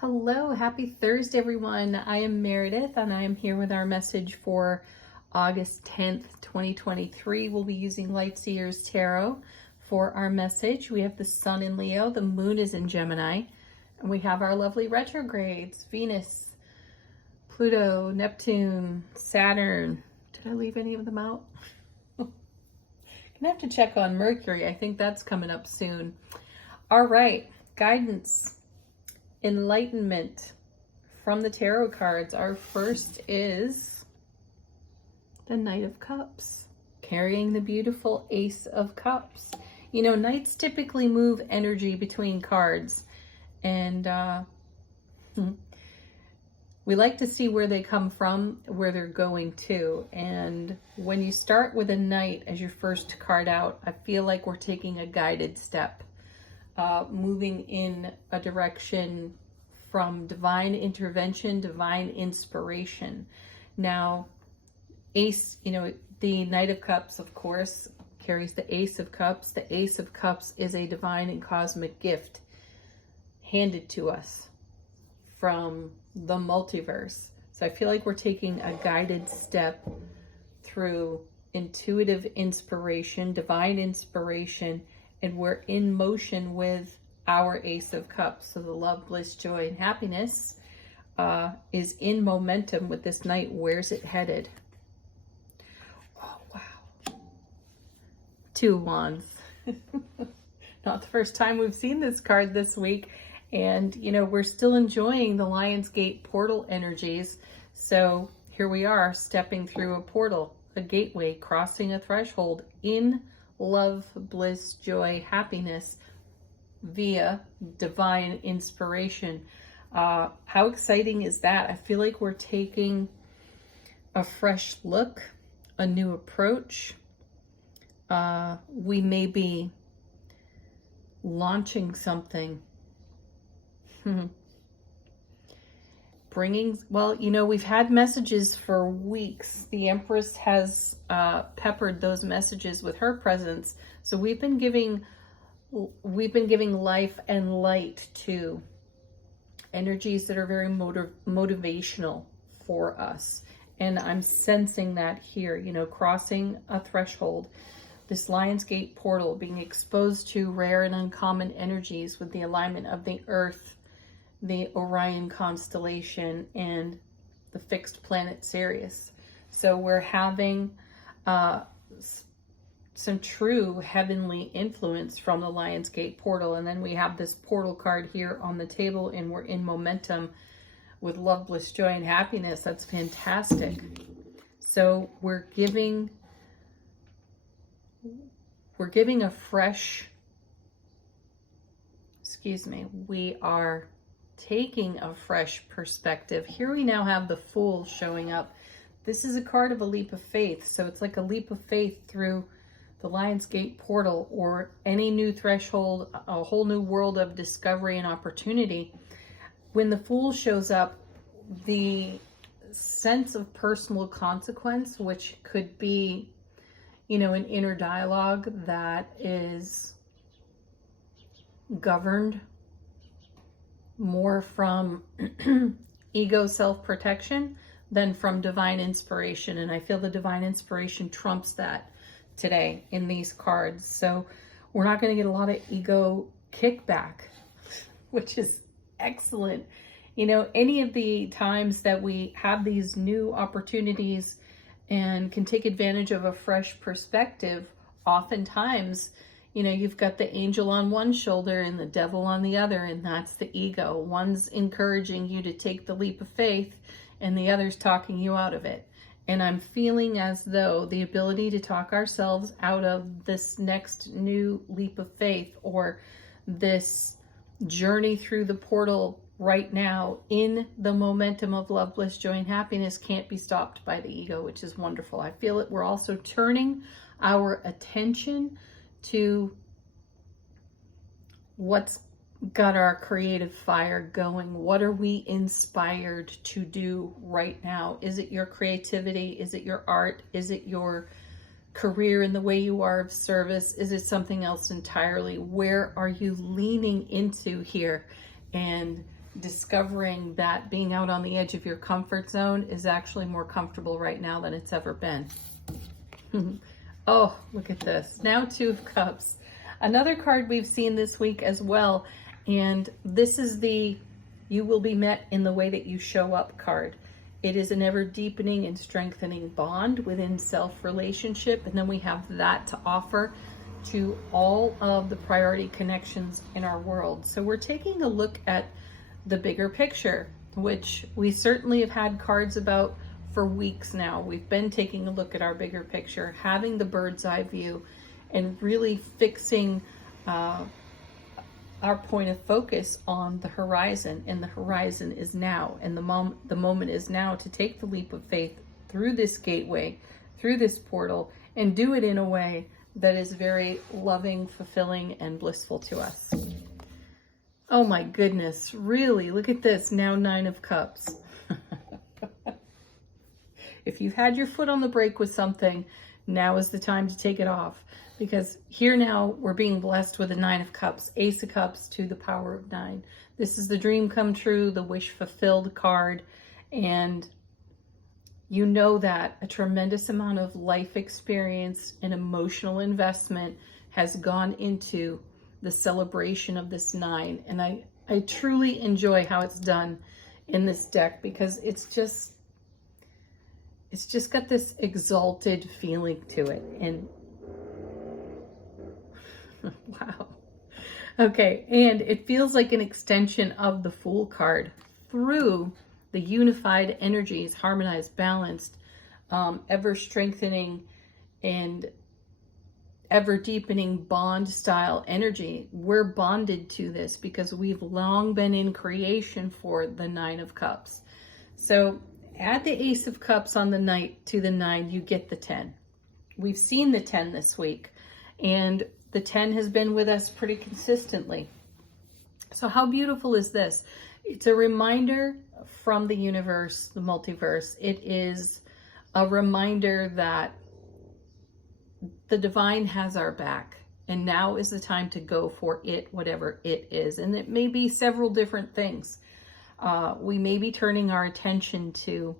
Hello, happy Thursday, everyone. I am Meredith, and I am here with our message for August 10th, 2023. We'll be using Lightseers Tarot for our message. We have the Sun in Leo, the Moon is in Gemini, and we have our lovely retrogrades, Venus, Pluto, Neptune, Saturn. Did I leave any of them out? Gonna have to check on Mercury. I think that's coming up soon. All right, guidance. Enlightenment from the tarot cards. Our first is the Knight of Cups, carrying the beautiful Ace of Cups. You know, knights typically move energy between cards, and we like to see where they come from, where they're going to. And when you start with a knight as your first card out, I feel like we're taking a guided step. Moving in a direction from divine intervention, divine inspiration. Now, Ace, the Knight of Cups, of course, carries the Ace of Cups. The Ace of Cups is a divine and cosmic gift handed to us from the multiverse. So I feel like we're taking a guided step through intuitive inspiration, divine inspiration, and we're in motion with our Ace of Cups. So the love, bliss, joy, and happiness is in momentum with this night. Where's it headed? Oh, wow. Two of Wands. Not the first time we've seen this card this week. And, we're still enjoying the Lionsgate portal energies. So here we are, stepping through a portal, a gateway, crossing a threshold in love, bliss, joy, happiness via divine inspiration. How exciting is that? I feel like we're taking a fresh look, a new approach. We may be launching something. We've had messages for weeks. The Empress has peppered those messages with her presence. So we've been giving life and light to energies that are very motivational for us. And I'm sensing that here, crossing a threshold, this Lionsgate portal, being exposed to rare and uncommon energies with the alignment of the Earth, the Orion constellation, and the fixed planet Sirius. So we're having some true heavenly influence from the Lionsgate portal. And then we have this portal card here on the table, and we're in momentum with love, bliss, joy, and happiness. That's fantastic. So we're giving a fresh, we are taking a fresh perspective. Here we now have the Fool showing up. This is a card of a leap of faith. So it's like a leap of faith through the Lionsgate portal, or any new threshold, a whole new world of discovery and opportunity. When the Fool shows up, the sense of personal consequence, which could be, an inner dialogue that is governed more from ego self-protection than from divine inspiration. And I feel the divine inspiration trumps that today in these cards. So we're not going to get a lot of ego kickback, which is excellent. Any of the times that we have these new opportunities and can take advantage of a fresh perspective, oftentimes, you've got the angel on one shoulder and the devil on the other, and that's the ego. One's encouraging you to take the leap of faith, and the other's talking you out of it. And I'm feeling as though the ability to talk ourselves out of this next new leap of faith, or this journey through the portal right now in the momentum of love, bliss, joy, and happiness, can't be stopped by the ego, which is wonderful. I feel that we're also turning our attention to what's got our creative fire going. What are we inspired to do right now? Is it your creativity? Is it your art? Is it your career in the way you are of service? Is it something else entirely? Where are you leaning into here and discovering that being out on the edge of your comfort zone is actually more comfortable right now than it's ever been. Oh, look at this. Now Two of Cups. Another card we've seen this week as well. And this is the you will be met in the way that you show up card. It is an ever deepening and strengthening bond within self relationship. And then we have that to offer to all of the priority connections in our world. So we're taking a look at the bigger picture, which we certainly have had cards about for weeks now. We've been taking a look at our bigger picture, having the bird's eye view, and really fixing our point of focus on the horizon. And the horizon is now, and the moment is now to take the leap of faith through this gateway, through this portal, and do it in a way that is very loving, fulfilling, and blissful to us. Oh my goodness, really, look at this, now Nine of Cups. If you've had your foot on the brake with something, now is the time to take it off. Because here now we're being blessed with a Nine of Cups, Ace of Cups to the power of 9. This is the dream come true, the wish fulfilled card. And you know that a tremendous amount of life experience and emotional investment has gone into the celebration of this 9. And I truly enjoy how it's done in this deck, because it's just got this exalted feeling to it. And wow. Okay, and it feels like an extension of the Fool card through the unified energies, harmonized, balanced, ever strengthening and ever deepening bond style energy. We're bonded to this because we've long been in creation for the Nine of Cups. So add the Ace of Cups on the night to the 9, you get the 10. We've seen the 10 this week, and the 10 has been with us pretty consistently. So how beautiful is this? It's a reminder from the universe, the multiverse. It is a reminder that the divine has our back, and now is the time to go for it, whatever it is. And it may be several different things. We may be turning our attention to,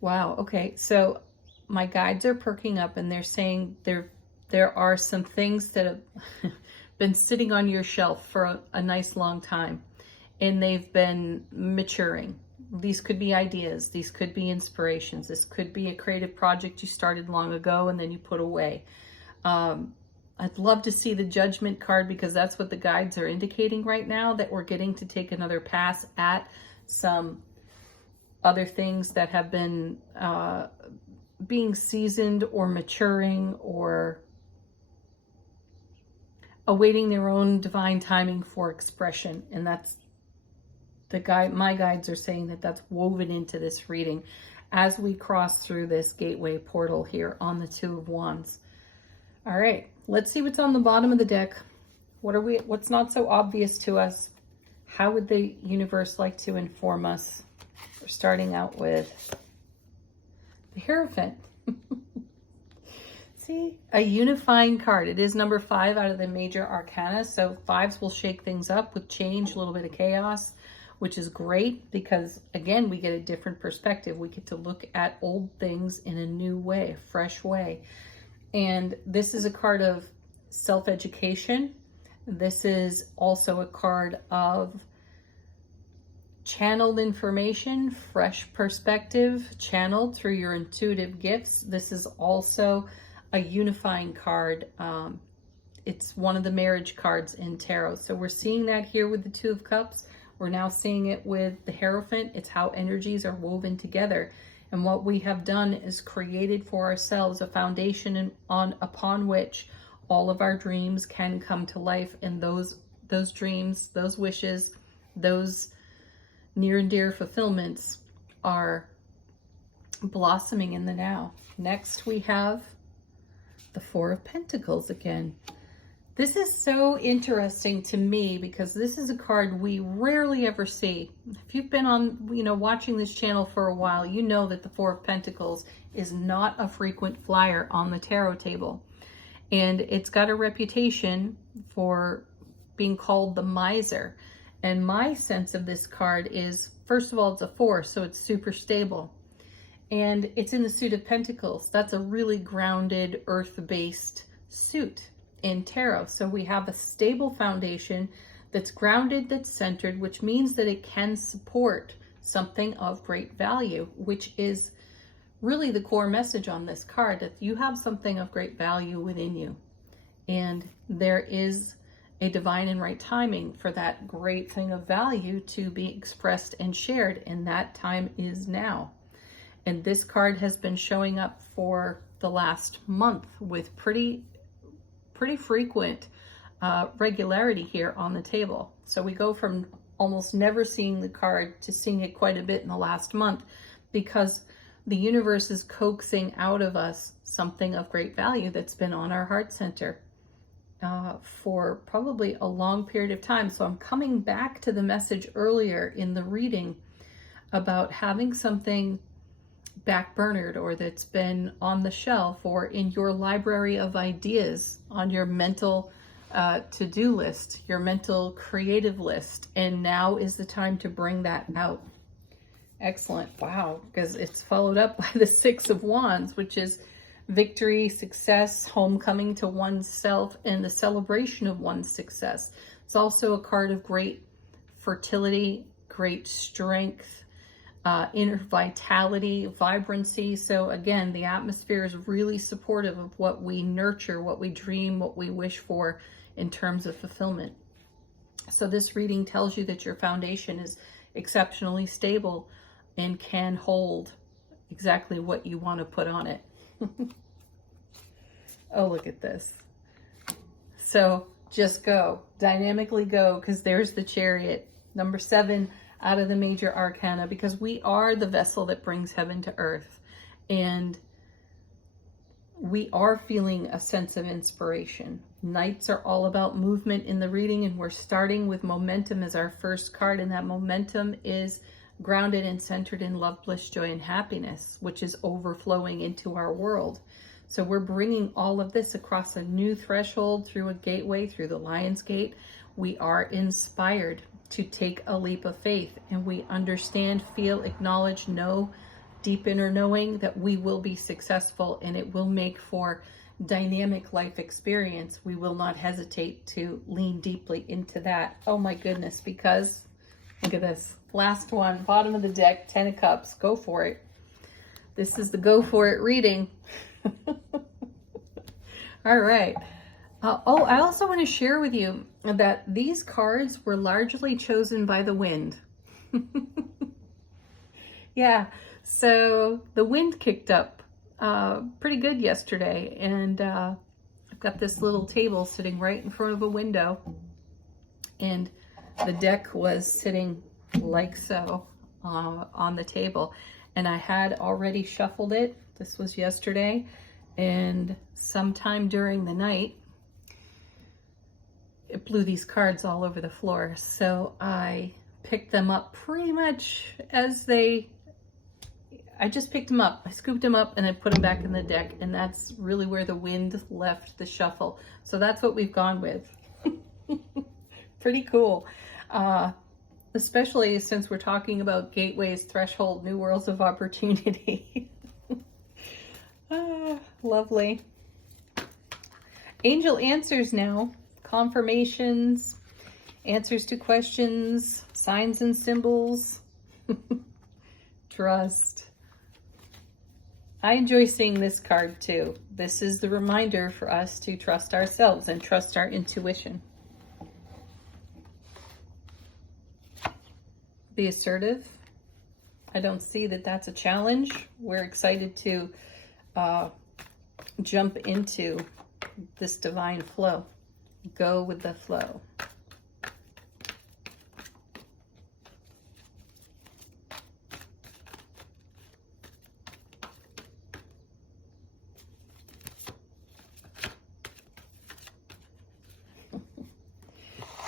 wow, okay, so my guides are perking up, and they're saying there are some things that have been sitting on your shelf for a nice long time, and they've been maturing. These could be ideas, these could be inspirations, this could be a creative project you started long ago and then you put away. I'd love to see the Judgment card, because that's what the guides are indicating right now, that we're getting to take another pass at some other things that have been being seasoned or maturing or awaiting their own divine timing for expression. And that's my guides are saying that that's woven into this reading as we cross through this gateway portal here on the Two of Wands. All right, let's see what's on the bottom of the deck. What's not so obvious to us? How would the universe like to inform us? We're starting out with the Hierophant. See, a unifying card. It is number 5 out of the major arcana. So 5s will shake things up with change, a little bit of chaos, which is great because, again, we get a different perspective. We get to look at old things in a new way, a fresh way. And this is a card of self-education. This is also a card of channeled information, fresh perspective, channeled through your intuitive gifts. This is also a unifying card. It's one of the marriage cards in tarot. So we're seeing that here with the Two of Cups. We're now seeing it with the Hierophant. It's how energies are woven together. And what we have done is created for ourselves a foundation upon which all of our dreams can come to life. And those dreams, those wishes, those near and dear fulfillments are blossoming in the now. Next, we have the Four of Pentacles again. This is so interesting to me because this is a card we rarely ever see. If you've been on, watching this channel for a while, you know that the Four of Pentacles is not a frequent flyer on the tarot table. And it's got a reputation for being called the miser. And my sense of this card is, first of all, it's a 4, so it's super stable. And it's in the suit of Pentacles. That's a really grounded, earth-based suit in tarot. So we have a stable foundation that's grounded, that's centered, which means that it can support something of great value, which is really the core message on this card, that you have something of great value within you. And there is a divine and right timing for that great thing of value to be expressed and shared, and that time is now. And this card has been showing up for the last month with pretty frequent regularity here on the table. So we go from almost never seeing the card to seeing it quite a bit in the last month, because the universe is coaxing out of us something of great value that's been on our heart center for probably a long period of time. So I'm coming back to the message earlier in the reading about having something backburnered, or that's been on the shelf or in your library of ideas, on your mental to-do list, your mental creative list, and now is the time to bring that out. Excellent. Wow, because it's followed up by the 6 of Wands, which is victory, success, homecoming to oneself, and the celebration of one's success. It's also a card of great fertility, great strength, inner vitality, vibrancy. So again, the atmosphere is really supportive of what we nurture, what we dream, what we wish for in terms of fulfillment. So this reading tells you that your foundation is exceptionally stable and can hold exactly what you want to put on it. Oh, look at this. So just go, dynamically go, because there's the Chariot, number 7 out of the major arcana, because we are the vessel that brings heaven to earth. And we are feeling a sense of inspiration. Nights are all about movement in the reading, and we're starting with momentum as our first card, and that momentum is grounded and centered in love, bliss, joy, and happiness, which is overflowing into our world. So we're bringing all of this across a new threshold, through a gateway, through the Lion's Gate. We are inspired to take a leap of faith, and we understand, feel, acknowledge, know, deep inner knowing that we will be successful, and it will make for dynamic life experience. We will not hesitate to lean deeply into that. Oh my goodness, because look at this. Last one, bottom of the deck, 10 of Cups. Go for it. This is the go for it reading. All right. Oh, I also want to share with you that these cards were largely chosen by the wind. Yeah, so the wind kicked up pretty good yesterday, and I've got this little table sitting right in front of a window, and the deck was sitting like so on the table, and I had already shuffled it. This was yesterday, and sometime during the night, it blew these cards all over the floor. So I picked them up pretty much as I just picked them up. I scooped them up and I put them back in the deck, and that's really where the wind left the shuffle. So that's what we've gone with. Pretty cool. Especially since we're talking about gateways, threshold, new worlds of opportunity. Lovely. Angel answers now. Confirmations, answers to questions, signs and symbols. Trust. I enjoy seeing this card too. This is the reminder for us to trust ourselves and trust our intuition. Be assertive. I don't see that that's a challenge. We're excited to jump into this divine flow. Go with the flow.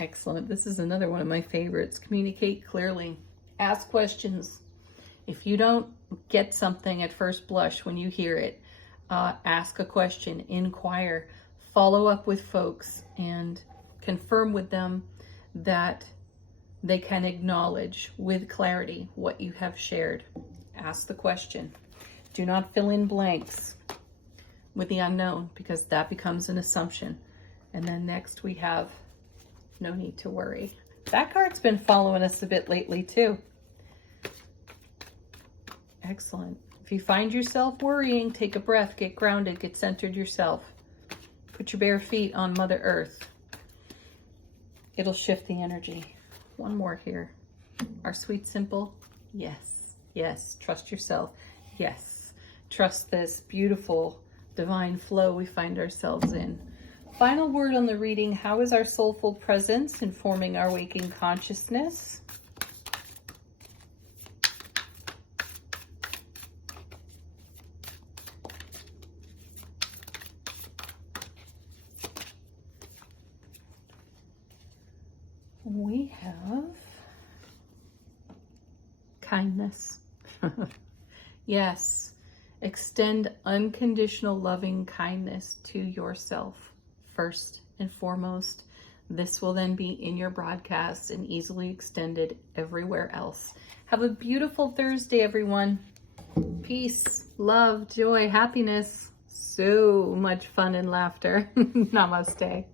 Excellent. This is another one of my favorites. Communicate clearly. Ask questions. If you don't get something at first blush when you hear it, ask a question, inquire, follow up with folks and confirm with them that they can acknowledge with clarity what you have shared. Ask the question. Do not fill in blanks with the unknown, because that becomes an assumption. And then next we have no need to worry. That card's been following us a bit lately too. Excellent. If you find yourself worrying, take a breath, get grounded, get centered yourself. Put your bare feet on Mother Earth. It'll shift the energy. One more here. Our sweet simple. Yes. Yes. Trust yourself. Yes. Trust this beautiful divine flow we find ourselves in. Final word on the reading. How is our soulful presence informing our waking consciousness? We have kindness. Yes. Extend unconditional loving kindness to yourself first and foremost. This will then be in your broadcasts and easily extended everywhere else. Have a beautiful Thursday, everyone. Peace, love, joy, happiness, so much fun and laughter. Namaste.